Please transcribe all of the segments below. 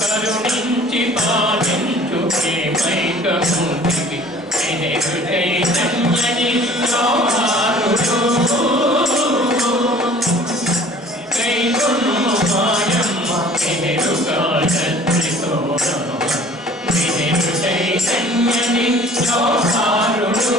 కరుణించి పాలించు ప్రేమైకముఖి చైతన్యని సౌహారుడు కైకొన్ను మాయమ్మ ఎదురుగాడత్రితో చైతన్యని సౌహారుడు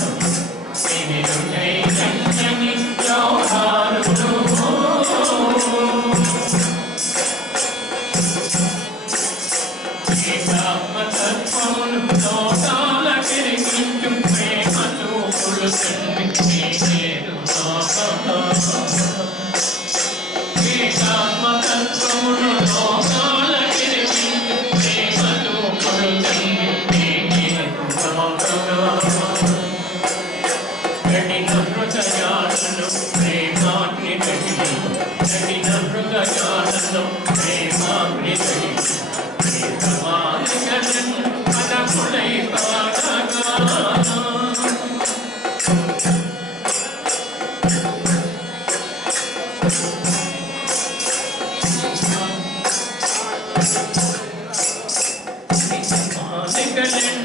Singing, singing, singing, singing.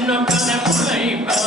I'm gonna pull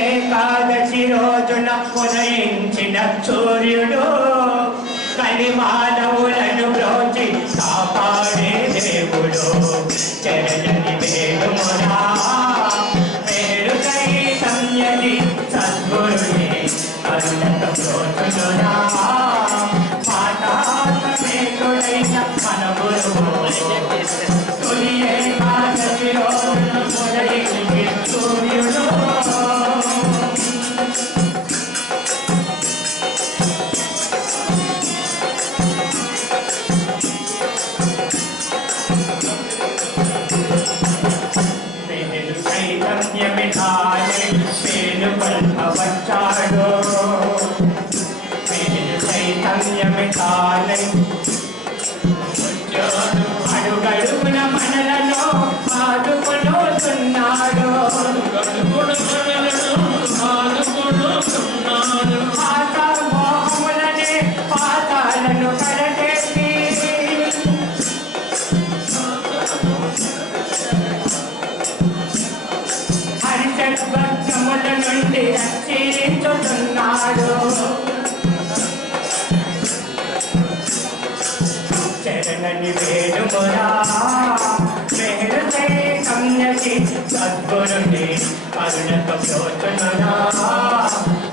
Ekadashi రోజున ఉదయించిన సూర్యుడు కలి మానవులను బ్రోచి కాపాడే దేవుడు. చరణి వేడు మేరుకై సంయతి సద్గురుని అరుణతో అడుగడుగున మనలలో మారుకున్నాడు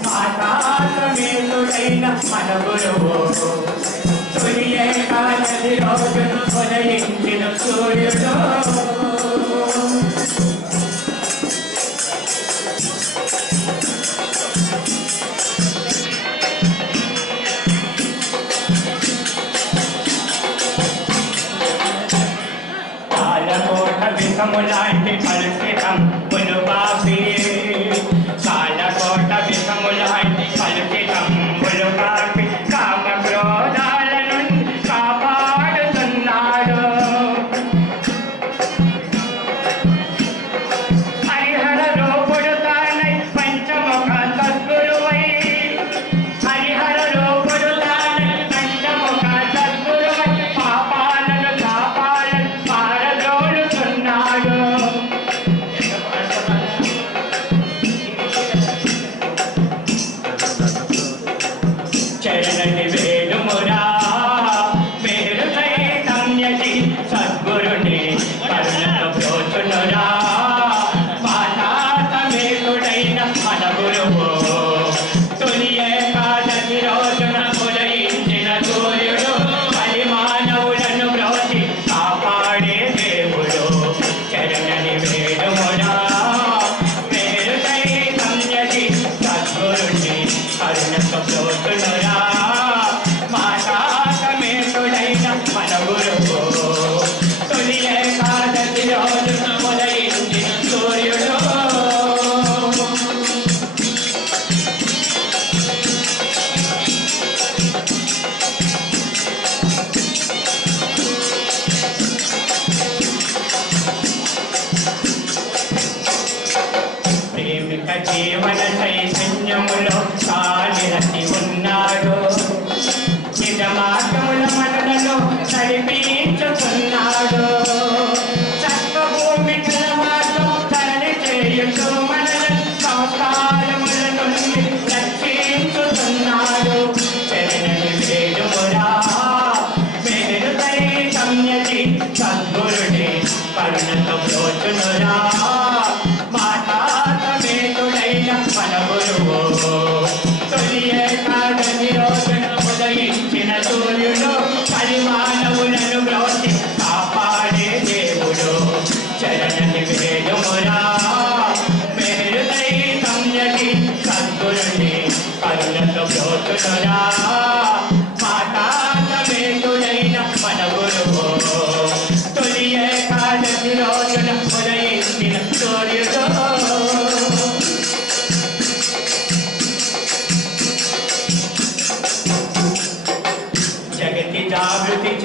మాతాతమేలుడైన మన గురువు తొలి కాలది రోజును తొలగించిన సూర్యుడు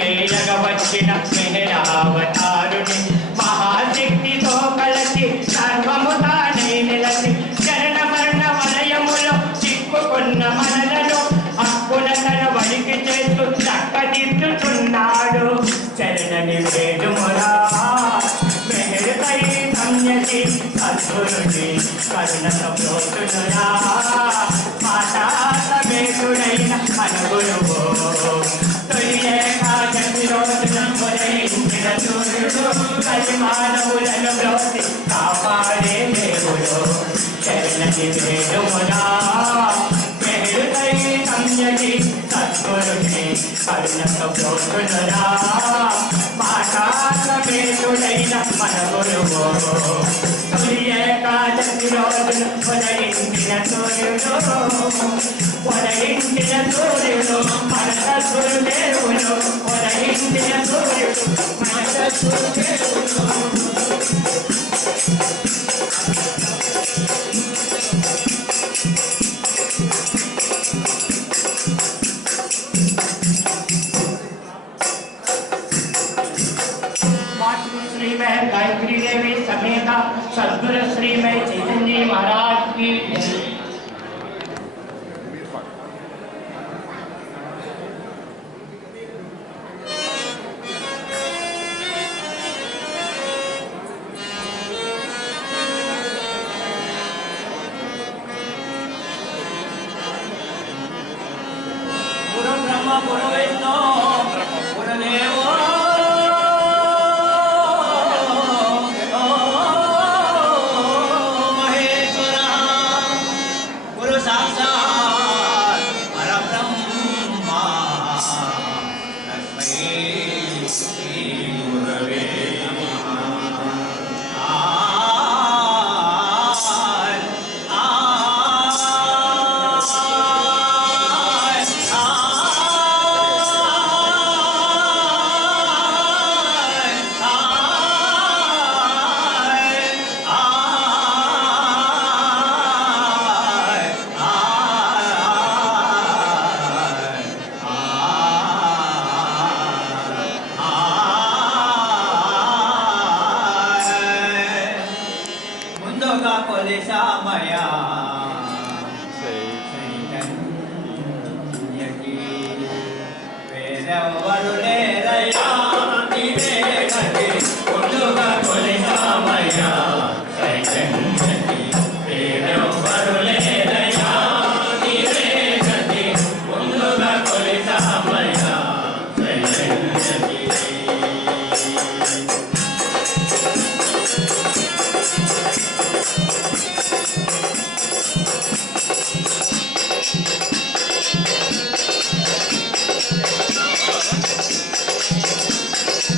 చేయగవచ్చిన మిహిరావతారుని మహాశక్తితో కలిసి సర్వము తానే నిలసి చరణ మరణ వలయములో చిక్కుకున్న మనలను హక్కున తన వడికి చేస్తూ చక్కదిద్దుతున్నాడు చరణని వేడుమురా మెహరుపై సంయతి సద్గురుని కరుణ సంతోషురా పడినతోస్తున్నరా మాటాత్మేతుడైన మన గురువు సూర్యకాంతి రోజులు పొదగించిన సూర్యుడు పొదగించిన సూర్యుడు మనత సూర్యుడు పొదగించిన సూర్యుడు మనత సూర్యుడు por